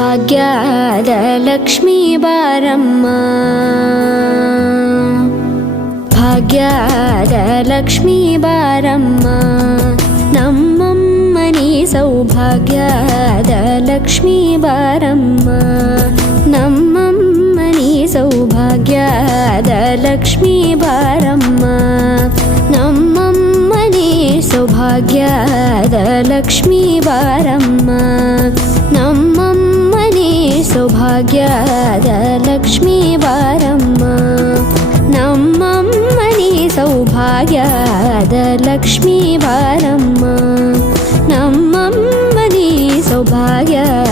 ಸೌಭಾಗ್ಯದ ಲಕ್ಷ್ಮೀ ಬಾರಮ್ಮ ಭಾಗ್ಯದ ಲಕ್ಷ್ಮೀ ಬಾರಮ್ಮ ನಮ್ಮಮ್ಮನಿ ಸೌಭಾಗ್ಯದ ಲಕ್ಷ್ಮೀ ಬಾರಮ್ಮ ನಮ್ಮಮ್ಮನಿ ಸೌಭಾಗ್ಯದ ಲಕ್ಷ್ಮೀ ಬಾರಮ್ಮ ನಮ್ಮಮ್ಮನಿ ಸೌಭಾಗ್ಯದ ಲಕ್ಷ್ಮೀ ಬಾರಮ್ಮ ನಮ್ಮಮ್ಮನಿ ಸೌಭಾಗ್ಯದ ಲಕ್ಷ್ಮೀ ಬಾರಮ್ಮ ನಮ್ಮಮ್ಮನಿ ಸೌಭಾಗ್ಯದ ಲಕ್ಷ್ಮೀ ಬಾರಮ್ಮ ನಮ್ಮಮ್ಮನಿ ಸೌಭಾಗ್ಯ